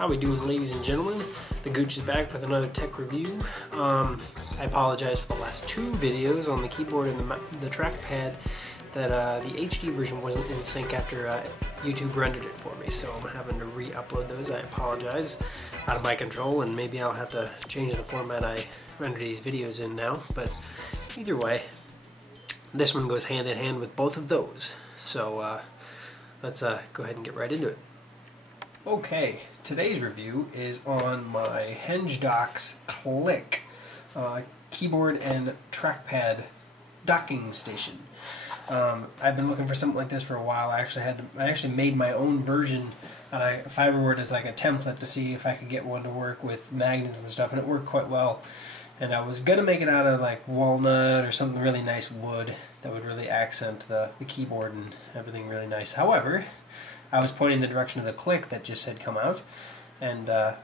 How we doing, ladies and gentlemen? The Gooch is back with another tech review. I apologize for the last two videos on the keyboard and the trackpad that the HD version wasn't in sync after YouTube rendered it for me, so I'm having to re-upload those. I apologize. Out of my control, and maybe I'll have to change the format I render these videos in now, but either way, this one goes hand in hand with both of those. So let's go ahead and get right into it. Okay, today's review is on my Henge Clique keyboard and trackpad docking station. I've been looking for something like this for a while. I actually made my own version, and I fiberboard as like a template to see if I could get one to work with magnets and stuff, and it worked quite well. And I was gonna make it out of like walnut or something really nice wood that would really accent the keyboard and everything really nice. However, I was pointing in the direction of the Clique that just had come out, and I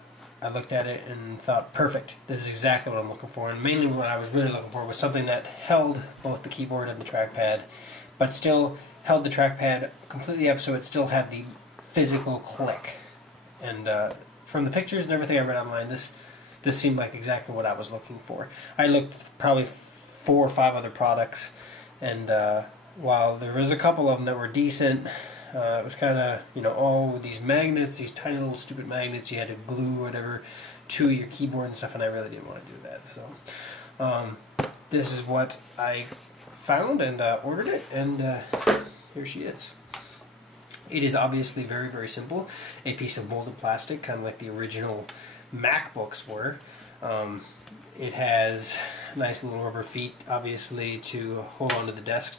looked at it and thought, perfect, this is exactly what I'm looking for. And mainly what I was really looking for was something that held both the keyboard and the trackpad, but still held the trackpad completely up so it still had the physical click. And from the pictures and everything I read online, this seemed like exactly what I was looking for. I looked probably 4 or 5 other products, and while there was a couple of them that were decent, it was kind of, you know, oh, these magnets, these tiny little stupid magnets you had to glue whatever to your keyboard and stuff, and I really didn't want to do that. So this is what I found and ordered it, and here she is. It is obviously very, very simple. A piece of molded plastic, kind of like the original MacBooks were. It has nice little rubber feet, obviously, to hold onto the desk,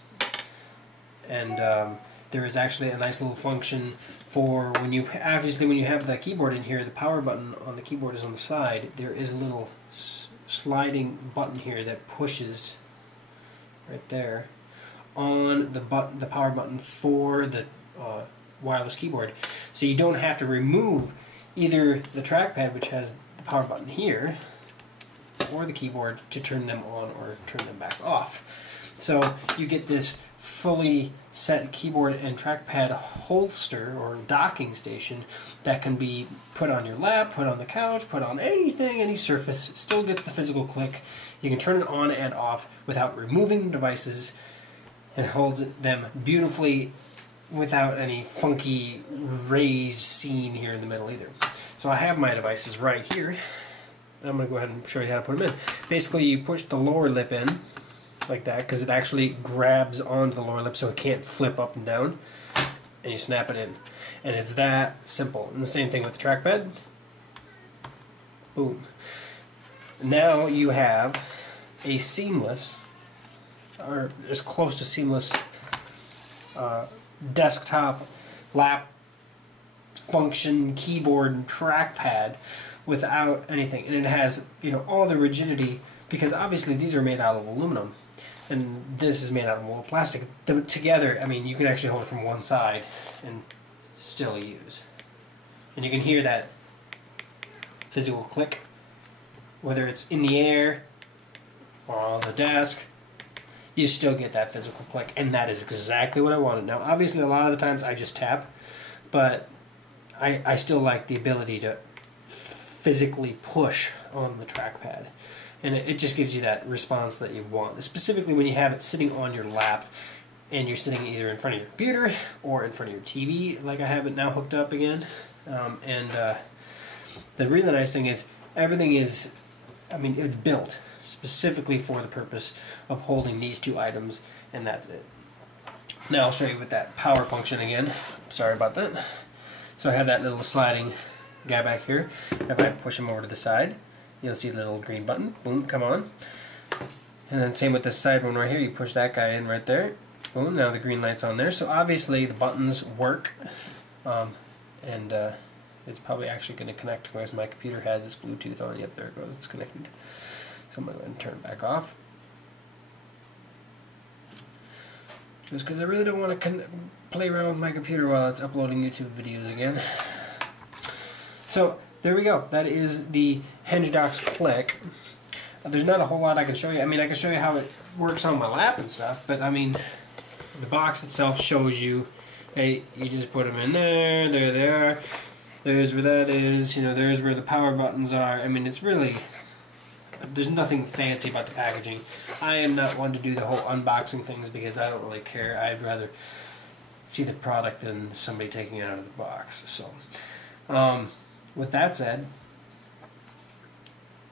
and there is actually a nice little function for when you have the keyboard in here, the power button on the keyboard is on the side. There is a little sliding button here that pushes right there on the power button for the wireless keyboard. So you don't have to remove either the trackpad, which has the power button here, or the keyboard to turn them on or turn them back off. So you get this fully set keyboard and trackpad holster or docking station that can be put on your lap, put on the couch, put on anything, any surface. It still gets the physical click. You can turn it on and off without removing devices. It holds them beautifully without any funky raised seam here in the middle either. So I have my devices right here. I'm going to go ahead and show you how to put them in. Basically, you push the lower lip in like that, because it actually grabs onto the lower lip so it can't flip up and down, and you snap it in, and it's that simple. And the same thing with the trackpad. Boom. Now you have a seamless, or as close to seamless, desktop lap function keyboard and trackpad without anything, and it has, you know, all the rigidity, because obviously these are made out of aluminum and this is made out of molded plastic. Together, I mean, you can actually hold it from one side and still use. And you can hear that physical click, whether it's in the air or on the desk, you still get that physical click, and that is exactly what I wanted. Now, obviously, a lot of the times I just tap, but I still like the ability to physically push on the trackpad. And it just gives you that response that you want, specifically when you have it sitting on your lap and you're sitting either in front of your computer or in front of your TV, like I have it now hooked up again. The really nice thing is everything is, I mean, it's built specifically for the purpose of holding these two items, and that's it. Now I'll show you with that power function again. Sorry about that. So I have that little sliding guy back here. If I push him over to the side, you'll see the little green button. Boom, come on. And then same with this side one right here. You push that guy in right there. Boom, now the green light's on there. So obviously the buttons work. It's probably actually going to connect because my computer has this Bluetooth on. Yep, there it goes. It's connected. So I'm going to go ahead and turn it back off. Just because I really don't want to play around with my computer while it's uploading YouTube videos again. So there we go. That is the Henge Clique. There's not a whole lot I can show you. I mean, I can show you how it works on my lap and stuff, but I mean, the box itself shows you, hey, you just put them in there, there they are. There's where that is, you know, there's where the power buttons are. I mean, it's really, there's nothing fancy about the packaging. I am not one to do the whole unboxing things because I don't really care. I'd rather see the product than somebody taking it out of the box. So, with that said,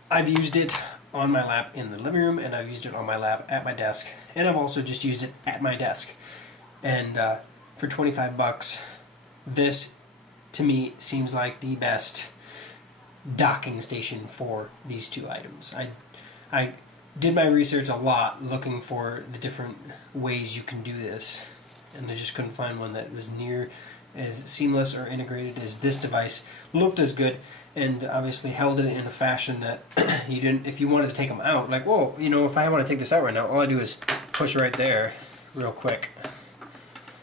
I've used it on my lap in the living room, and I've used it on my lap at my desk, and I've also just used it at my desk. And for 25 bucks, this to me seems like the best docking station for these two items. I did my research a lot looking for the different ways you can do this, and I just couldn't find one that was near as seamless or integrated as this device. Looked as good, and obviously held it in a fashion that you didn't, if you wanted to take them out, like, whoa, you know, if I want to take this out right now, all I do is push right there real quick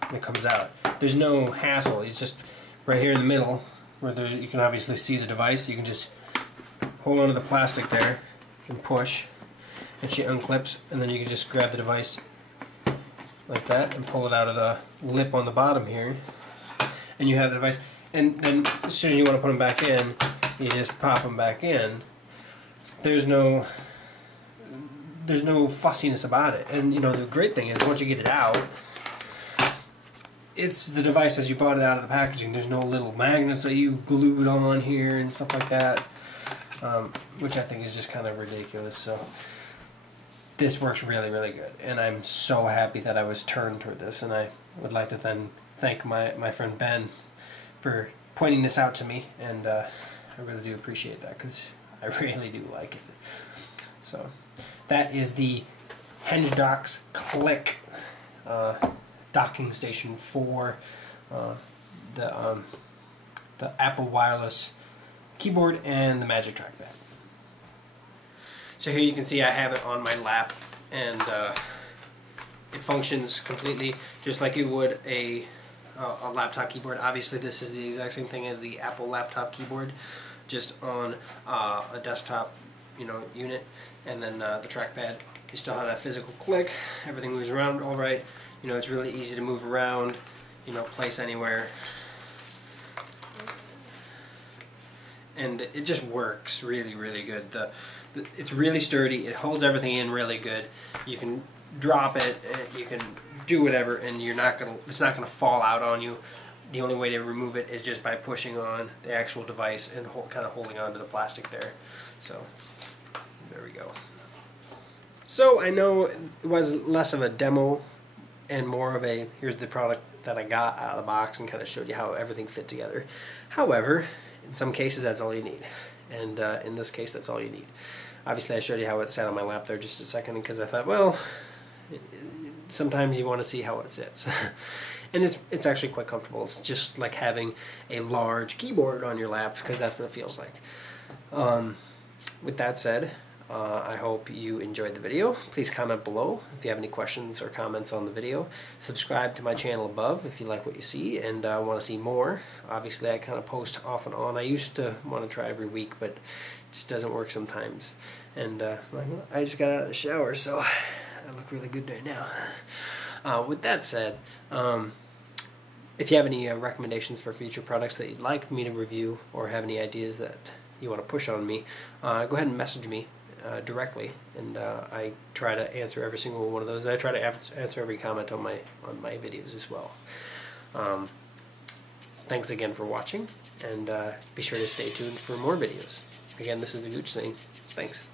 and it comes out. There's no hassle. It's just right here in the middle where you can obviously see the device. You can just hold onto the plastic there and push, and she unclips, and then you can just grab the device like that and pull it out of the lip on the bottom here, and you have the device. And then as soon as you want to put them back in, you just pop them back in. There's no fussiness about it. And you know, the great thing is once you get it out, it's the device as you bought it out of the packaging. There's no little magnets that you glued on here and stuff like that, which I think is just kind of ridiculous. So this works really, really good, and I'm so happy that I was turned toward this. And I would like to then thank my friend Ben for pointing this out to me, and I really do appreciate that because I really do like it. So that is the Henge Clique docking station for the Apple wireless keyboard and the Magic Trackpad. So here you can see I have it on my lap, and it functions completely just like you would a laptop keyboard. Obviously this is the exact same thing as the Apple laptop keyboard, just on a desktop, you know, unit. And then the trackpad, you still have that physical click. Everything moves around all right. You know, it's really easy to move around, you know, place anywhere. And it just works really, really good. It's really sturdy. It holds everything in really good. You can drop it, you can do whatever, and it's not gonna fall out on you. The only way to remove it is just by pushing on the actual device and kind of holding onto the plastic there. So there we go. So I know it was less of a demo and more of a here's the product that I got out of the box, and kind of showed you how everything fit together. However, in some cases that's all you need, and in this case that's all you need. Obviously I showed you how it sat on my lap there just a second because I thought, well, sometimes you want to see how it sits. And it's actually quite comfortable. It's just like having a large keyboard on your lap, because that's what it feels like. With that said, I hope you enjoyed the video. Please comment below if you have any questions or comments on the video. Subscribe to my channel above if you like what you see and want to see more. Obviously I kind of post off and on. I used to want to try every week, but it just doesn't work sometimes. And I just got out of the shower, so I look really good right now. With that said, if you have any recommendations for future products that you'd like me to review, or have any ideas that you want to push on me, go ahead and message me directly, and I try to answer every single one of those. I try to answer every comment on my videos as well. Thanks again for watching, and be sure to stay tuned for more videos. Again, this is the Gooch saying thanks.